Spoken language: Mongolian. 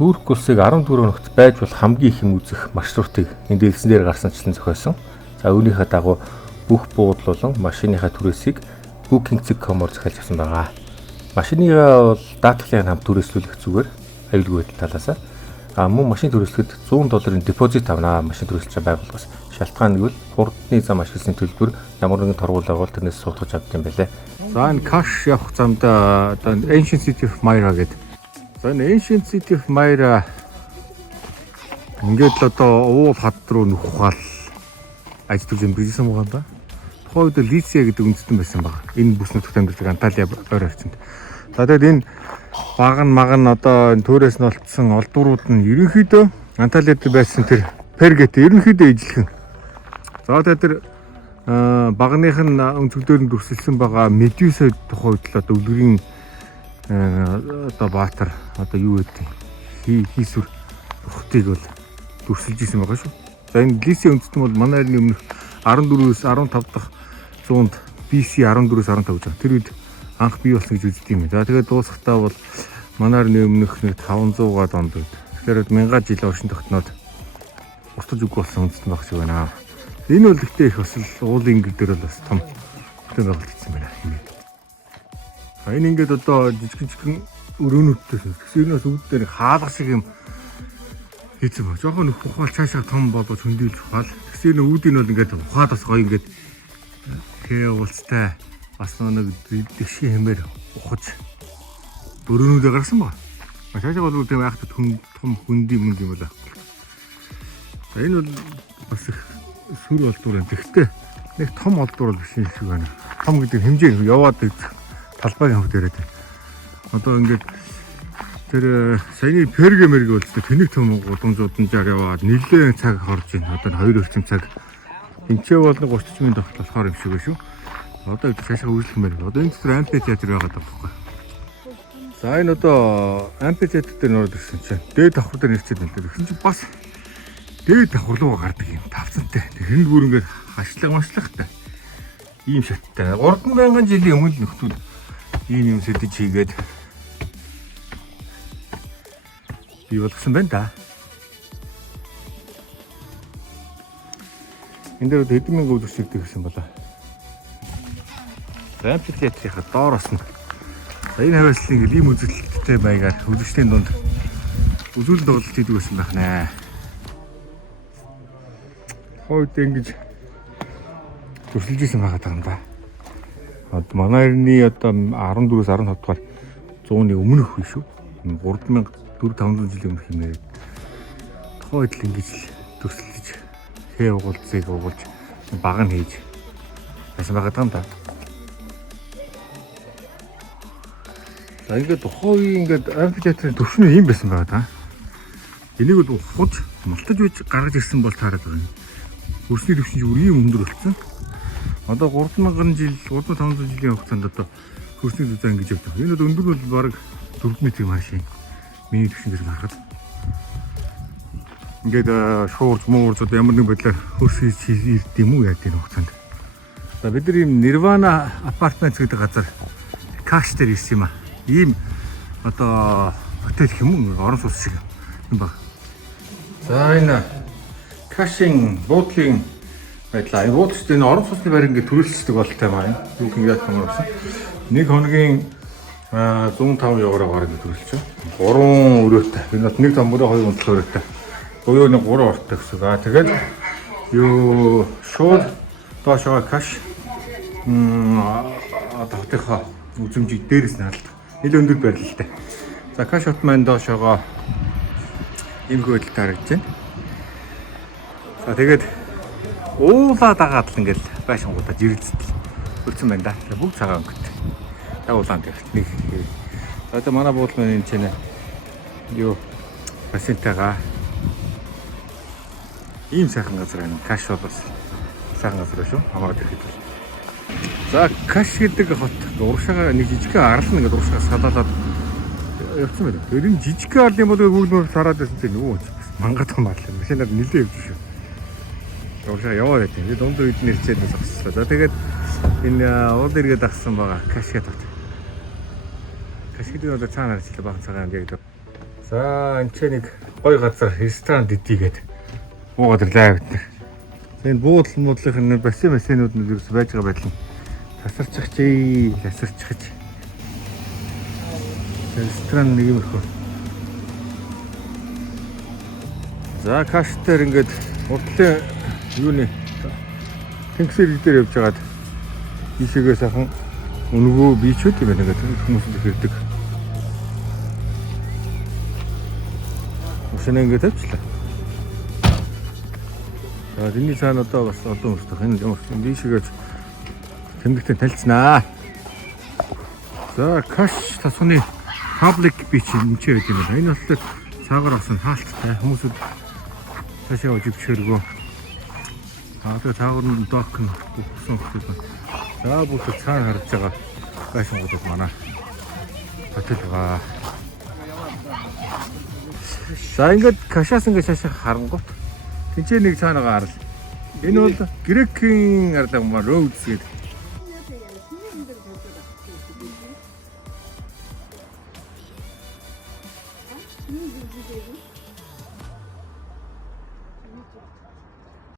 Турк улсыг 14 хоногт байж болох хамгийн их юм үзэх маршрутыг энэ дэлгэцэн дээр гарсанчлан зохиосон. За үүнийхээ дагуу бүх буудлуулан машиныхаа түрээсийг Booking.com-оор захиалж авсан байгаа. Машиныгаа бол даатгалын хамт түрээслүүлэх зүгээр аюулгүй байдал талаасаа. Мөн машин түрээслэхэд $100 депозит авнаа. Машин түрээслэж байгууллагаас. Шалтгаан нь хурдны зам ашигласны төлбөр ямар нэгэн торгуулаа бол тэрнээс суулгаж авдаг юм байлээ. За энэ Каш явах замдаа одоо Ancient City of Myra гэдэг. За энэ Ancient City of Myra ингээд л одоо уул хад руу нөхвал ажиллаж юм бизнес юм байна да. Тухайн үед Лисия гэдэг үндэстэн байсан баг. Энэ бүс нутагт амьдардаг Анталия ойр орчинд. За тэгээд энэ баг нь одоо энэ төрөөс нь олцсон олдврууд нь ерөнхийдөө Анталиад байсан тэр Пергэтэй ерөнхийдөө ижилхэн. За тэгээд тэр багных нь өнцгөлдөр нь дүрсэлсэн байгаа Медюса тухайн үед л одоо өвлөрийн одоо баатар одоо юу гэдэг хийсвэр ухтыг бол дүрсэлж исэн байгаа шүү. За энэ Лисия үндэстэн бол манай эртний өмнөх 14-өөс 15 дахь зуунд BC 14-өөс 15 гэж байна. Тэр үед анх бий болсон гэж үздэг юм. За тэгээд дуусахтаа бол манай эртний өмнөх 500-аад онд үед. Тэгэхээр 1000 жил оршин тогтноод устж үгүй болсон үндэстэн баг шиг байна. Энэ бол ихтэй их бас уулын ингэр дээр бол бас том хөтөн байгуулалт хийсэн байна. Энэ ингээд одоо жижигэн өрөөнүүдтэй тэгсэрнээс үүд дээр хаалга шиг юм хийсэн баг. Жохон нөх ухаал цаашаа том болоод хөндөлж ухаал. Тэгсэрний үүдийн бол ингээд ухаад бас гоё ингээд уулцтай бас нэг дэшиг хэмээр ухаж өрөөнүүдээ гаргасан баг. Цаашаа бол тийм айхтар том хөндөй юм байна. За энэ бол бас их сүр олдвор юм. Тэгтээ нэг том олдвор бол биш юм шиг байна. Том гэдэг хэмжээ яваад талбайгийн хөвд яриад. Одоо ингээд тэр саяны Пергэмерг бол тэнэг том гудамжуудаар яваад нэлээд цаг хорж байна. Одоо 2 орчим цаг. Эмчээ бол 30 минут тогт болохоор юм шиг байна шүү. Одоо цаашаа үргэлжлэмээр. Одоо энэ дотор амфитеатр байгаа байхгүй. За энэ одоо амфитеатр дээр нөрөд ирсэн чинь дээд давхар дээр нэрчээд байна. Тэгсэн чинь бас дээд давхар руу гардаг юм тавцантай. Тэр нь бүр ингээд хашлахтай. Ийм шаттай. 3000 жилийн өмнө нөхдөл ийм юм сэдэж хийгээд бий болгосон байна да. Энд дээр хэдэн мянган үзэгчтэй гэсэн болоо. Амфитеатрынхаа доороос нь энэ хавьяаслын ийм үзэгдэлттэй байгаар үзэгчдийн дунд үзүүлэлт тоглолт хийдэг байсан байх нэ. Хойд ингэж төрсөлж исэн байгаа юм да. Одоо манай эртний одоо 14-өөс 15 дугаар зууны өмнөх үе шүү. 3400-500 жилийн өмнөх юм ээ. Тухайд л ингэж төрсөлж хээ угуулцыг угуулж баг нь хийж байсан байгаа юм да. За ингээд тухайн үеийн ингээд амфитеатрын төвшин ийм байсан байгаа да. Энийг бол ухаж мултаж үйж гаргаж ирсэн бол таарад байна. Хөрсний төвшин бүр ийм өндөр болсон. Одоо 3000 жил 3500 жилийн хугацаанд одоо хөрсний төвшин ингэж явдаг. Энэ бол өндөр бол бараг 4 метр машин. Миний төвшин дээр харахад ингээд шуурж муурж одоо ямар нэг байдлаар хөрс хийж ирд юм уу яа гэдэг хугацаанд. За бид нар ийм Nirvana Apartments гэдэг газар Каш дээр ирсэн юм аа. Ийм одоо хотел юм уу орон сууц шиг юм баг. За энэ Кашин буудлын байдлаа. Энэ буудлын энэ орон сууцны байр ингээд төрөлцдөг болтой маань. Юу ингээд хүмүүс. Нэг хоногийн 105 евроор гараад төрөлч. 3 өрөөтэй. Энэ нэг том мөрөө 2 унтал өрөөтэй. Буюу нэг 3 ортой гэсэн. Тэгээд юу шууд доошоо Каш хотынхаа үзэмжийг дээрээс нь харалдаг. Нэлээд өндөр байрлалтай. За Каш хот маань доошоогоо ийм хөдөлთა харагдаж байна. За тэгээд уулаа дагаад л ингээл байшингуудаа жирэлцэл үлдсэн байна да. Бүгд цагаан өнгөтэй. Явуулаан дээр нэг. Одоо манай буудлын энэ чинь юу пациентайгаа ийм сайхан газар байна. Каш бол бас сайхан газар шүү. Хамаад ирэхэд бол. За Каш гэдэг хот урагшаага нэг жижигхэн арал нэгээд урагшаага салаалаад явцсан байна. Тэр энэ жижигхэн арлын бол Google Maps хараад байсан чинь нөгөө мангад том арлаа. Машинаар нэлээд явж шүү. Урагшаага яваад байт. Тэгээд дунд үед нэрчээд зогсчлоо. За тэгээд энэ уул иргэд авсан байгаа Каш гэдэг хот. Каш гэдэг нь одоо цаанаар ажиллаж байгаа цагаан яг За энэ ч нэг гоё газар ресторан дидийгээд буугаад ирлээ бид нар. Энэ буудал муудлынх нь бассейнууд нь ерөөс байж байгаа байдлын тасарчих чи тасарчих чи. Ресторан нэг юм их. За каштер ингээд уртлын юуны тэнгисэр дээр явж байгаад ийшээгээ сайхан өнгөө бичүүд юм байна гэдэг хүмүүс ирдэг. Машина ингээд тавьчлаа. За энэ цаана одоо бас олон хүмүүс энэ юм ийшээгээ тэмдэгтэн талцнаа. За каш тасууны паблик бич юм чи гэдэг юм байна. Энэ бол цаагаар басан хаалттай хүмүүсүүд цаашаа оживчэргөө. Тэгээ цаагаар нь док нь бүхсэн хүмүүс байна. За бүх цаана харж байгаа гайшингуудад манай хотел байгаа. За ингээд кашаас ингээд шашаа харангуут тэнцээ нэг цаанаага харал. Энэ бол грекийн арлаг маа роудс гэдэг.